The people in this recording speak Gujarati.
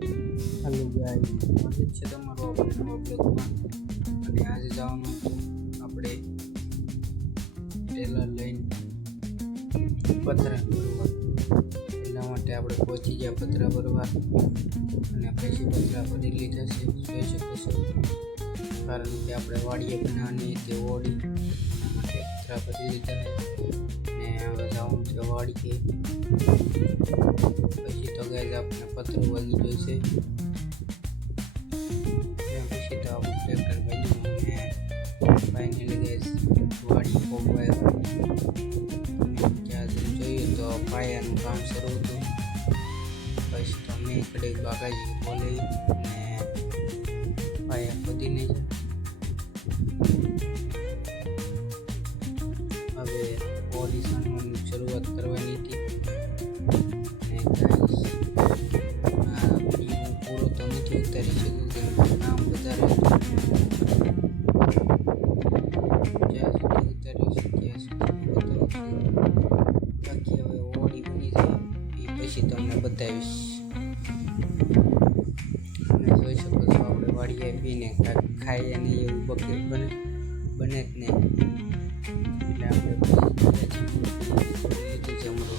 હેલો ગાઈસ, સ્વાગત છે તમારું આપણે નવા બ્લોગમાં. અને આજે જવાનું હતું આપણે ટેલર લઈને પતરા ભરવા. એટલા માટે આપણે પહોંચી ગયા પતરા ભરવા અને પછી પતરા ભરી લીધા છે, જોઈ શકો છો. કારણ કે આપણે વાડીએ બનાવવાની તે ઓડી માટે પતરા ભરી લીધા ને હવે જવાનું છે વાડીએ. પછી તો ગાઈસ આપણે પતરું વાગી જોઈશે પછી તો આપણું ટ્રેક્ટર બન્યું અને ફાઇનલી ગાઈસ વાડી પહોંચવા ત્યાં જોઈએ તો પાયાનું કામ શરૂ હતું. પછી તો મેં કડે બાગાજી બોલી અને પાયા ખોદીને હવે ઓડિશનની શરૂઆત કરવાની હતી. અને ગાઈસ આ વિડીયો પૂરો તો નથી ઉતારી શકું કેમ કે કામ વધારે હતું. જ્યાં સુધી ઉતાર્યું છે ત્યાં સુધી બતાવું છું. બાકી હવે ઓડી બની જાય એ પછી તમને બતાવીશ. અને જોઈ શકો છો આપણે વાડીએ પીને ખાઈએ નહીં એવું બકેટ બને જ નહીં. એટલે આપણે લીધું જમરો.